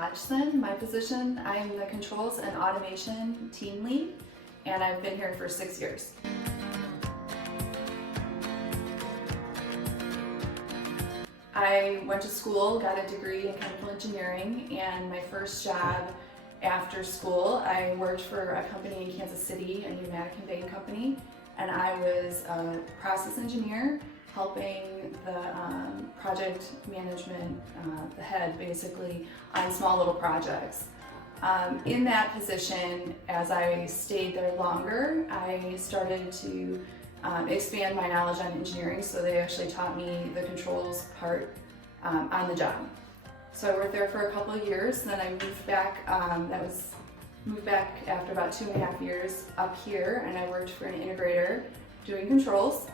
Hodgson. My position, I'm the Controls and Automation Team Lead, and I've been here for 6 years. I went to school, got a degree in chemical engineering, and my first job after school, I worked for a company in Kansas City, a pneumatic conveying company, and I was a process engineer helping the project management, the head basically, on small little projects. In that position, as I stayed there longer, I started to expand my knowledge on engineering, so they actually taught me the controls part on the job. So I worked there for a couple of years, then I moved back, moved back after about 2.5 years up here, and I worked for an integrator doing controls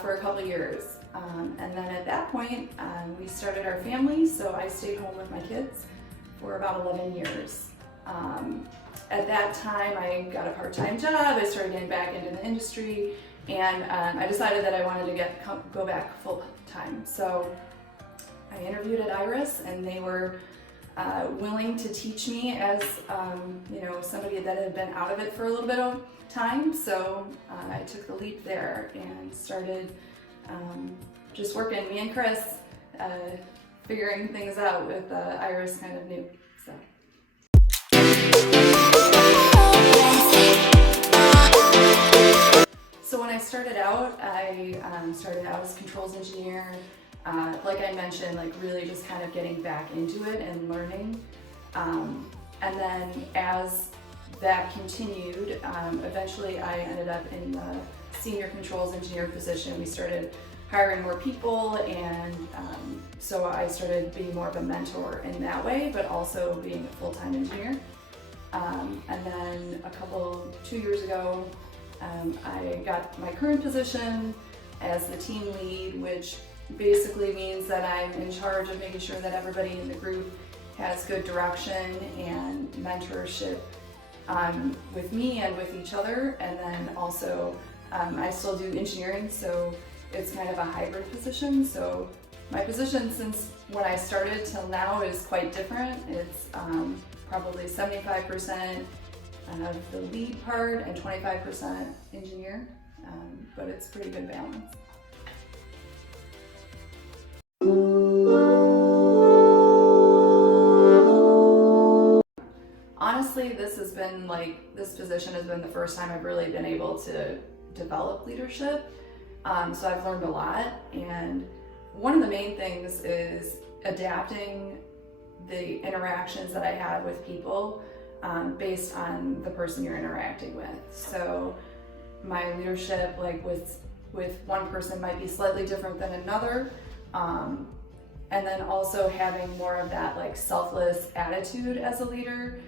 for a couple of years. And then at that point, we started our family, so I stayed home with my kids for about 11 years. At that time, I got a part-time job, I started getting back into the industry, and I decided that I wanted to go back full-time. So I interviewed at Iris, and they were willing to teach me as somebody that had been out of it for a little bit of time. So I took the leap there and started just working, me and Chris, figuring things out with Iris kind of new. So when I started out, I started out as controls engineer. Like I mentioned, like really just kind of getting back into it and learning. And then as that continued, eventually I ended up in the senior controls engineer position. We started hiring more people, and so I started being more of a mentor in that way, but also being a full-time engineer. And then 2 years ago, I got my current position as the team lead, which basically means that I'm in charge of making sure that everybody in the group has good direction and mentorship with me and with each other. And then also I still do engineering, so it's kind of a hybrid position. So my position since when I started till now is quite different. It's probably 75% of the lead part and 25% engineer, but it's pretty good balance. Honestly, this position has been the first time I've really been able to develop leadership. So I've learned a lot, and one of the main things is adapting the interactions that I have with people based on the person you're interacting with. So my leadership, like with one person, might be slightly different than another. And then also having more of that like selfless attitude as a leader,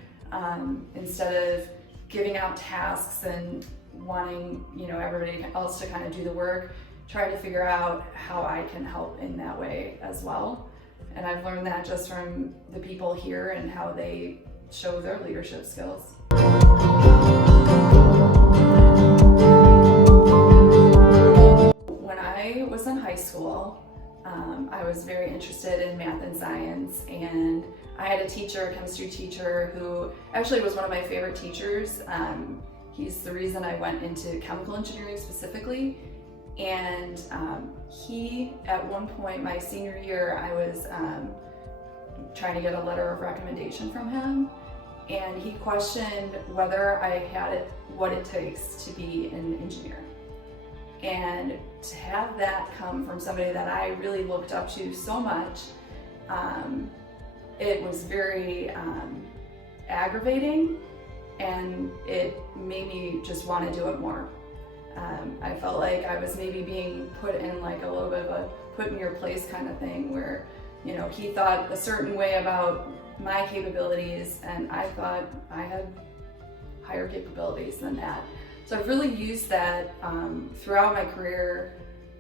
instead of giving out tasks and wanting everybody else to kind of do the work, trying to figure out how I can help in that way as well. And I've learned that just from the people here and how they show their leadership skills. When I was in high school, I was very interested in math and science, and I had a chemistry teacher, who actually was one of my favorite teachers. He's the reason I went into chemical engineering specifically. And he, at one point, my senior year, I was trying to get a letter of recommendation from him, and he questioned whether I had what it takes to be an engineer. And to have that come from somebody that I really looked up to so much, it was very aggravating, and it made me just want to do it more. I felt like I was maybe being put in like a little bit of a put in your place kind of thing, where he thought a certain way about my capabilities, and I thought I had higher capabilities than that. So I've really used that throughout my career,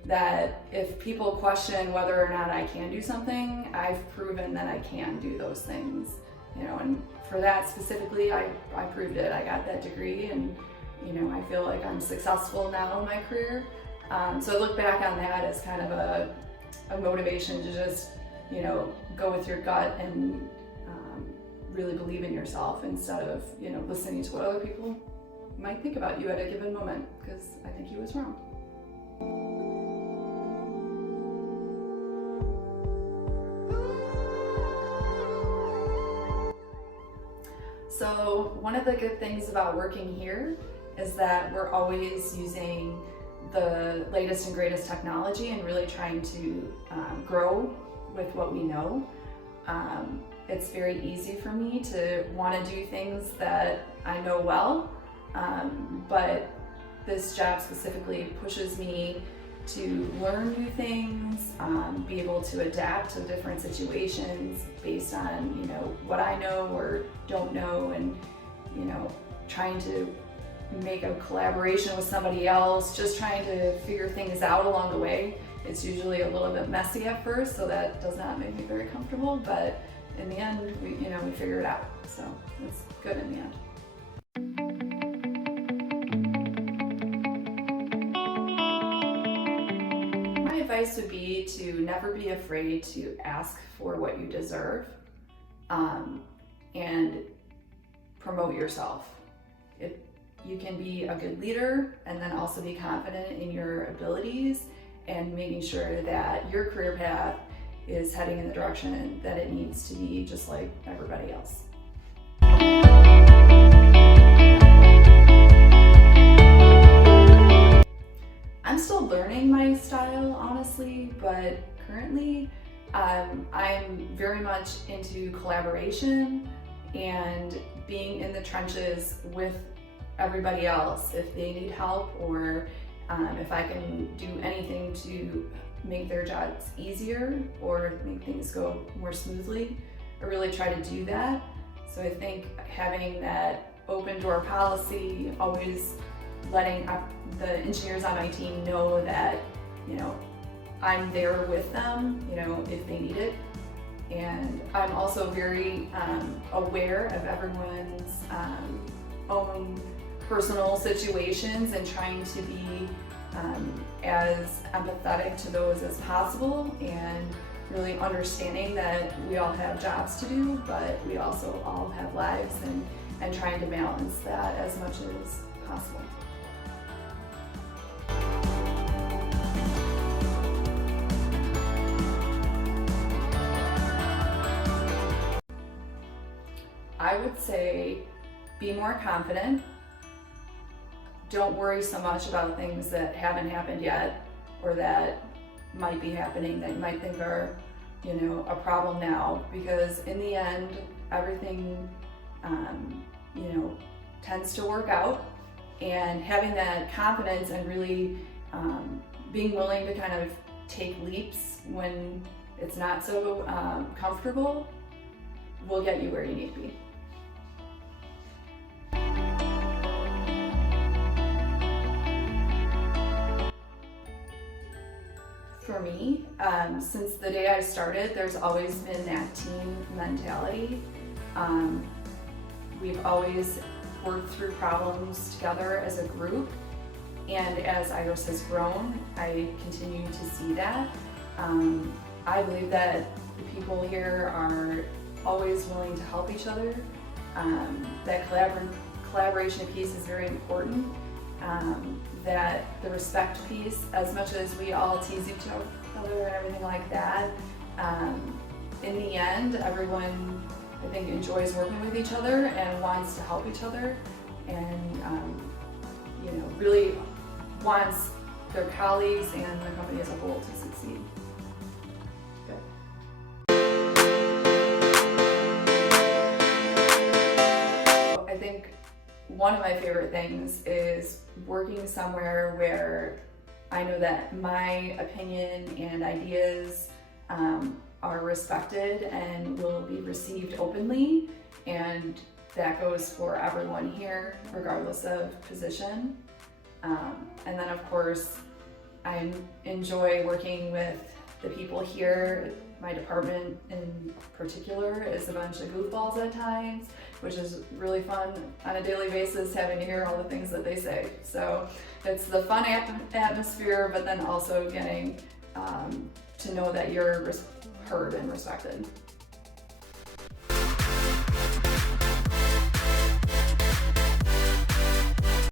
that if people question whether or not I can do something, I've proven that I can do those things. And for that specifically, I proved it. I got that degree, and I feel like I'm successful now in my career. So I look back on that as kind of a motivation to just, go with your gut and really believe in yourself instead of, listening to what other people might think about you at a given moment, because I think he was wrong. So one of the good things about working here is that we're always using the latest and greatest technology and really trying to grow with what we know. It's very easy for me to want to do things that I know well, but this job specifically pushes me to learn new things, be able to adapt to different situations based on, what I know or don't know, and, trying to make a collaboration with somebody else, just trying to figure things out along the way. It's usually a little bit messy at first, so that does not make me very comfortable, but in the end, we figure it out. So it's good in the end. My advice would be to never be afraid to ask for what you deserve, and promote yourself. You can be a good leader and then also be confident in your abilities and making sure that your career path is heading in the direction that it needs to be, just like everybody else. I'm still learning my style, honestly, but currently I'm very much into collaboration and being in the trenches with everybody else. If they need help, or if I can do anything to make their jobs easier or make things go more smoothly, I really try to do that. So I think having that open door policy, always letting the engineers on my team know that, I'm there with them, if they need it. And I'm also very aware of everyone's own personal situations and trying to be as empathetic to those as possible, and really understanding that we all have jobs to do, but we also all have lives, and trying to balance that as much as possible. I would say be more confident. Don't worry so much about things that haven't happened yet, or that might be happening that you might think are, a problem now, because in the end, everything, tends to work out. And having that confidence and really being willing to kind of take leaps when it's not so comfortable will get you where you need to be. For me, since the day I started, there's always been that team mentality. We've always worked through problems together as a group, and as Iris has grown, I continue to see that. I believe that the people here are always willing to help each other. That collaboration piece is very important. That the respect piece, as much as we all tease each other and everything like that, in the end, everyone, I think, enjoys working with each other and wants to help each other, and really wants their colleagues and the company as a whole to succeed. I think one of my favorite things is working somewhere where I know that my opinion and ideas are respected and will be received openly, and that goes for everyone here, regardless of position. And then, of course, I enjoy working with the people here. My department in particular is a bunch of goofballs at times, which is really fun on a daily basis, having to hear all the things that they say. So it's the fun atmosphere, but then also getting to know that you're heard and respected.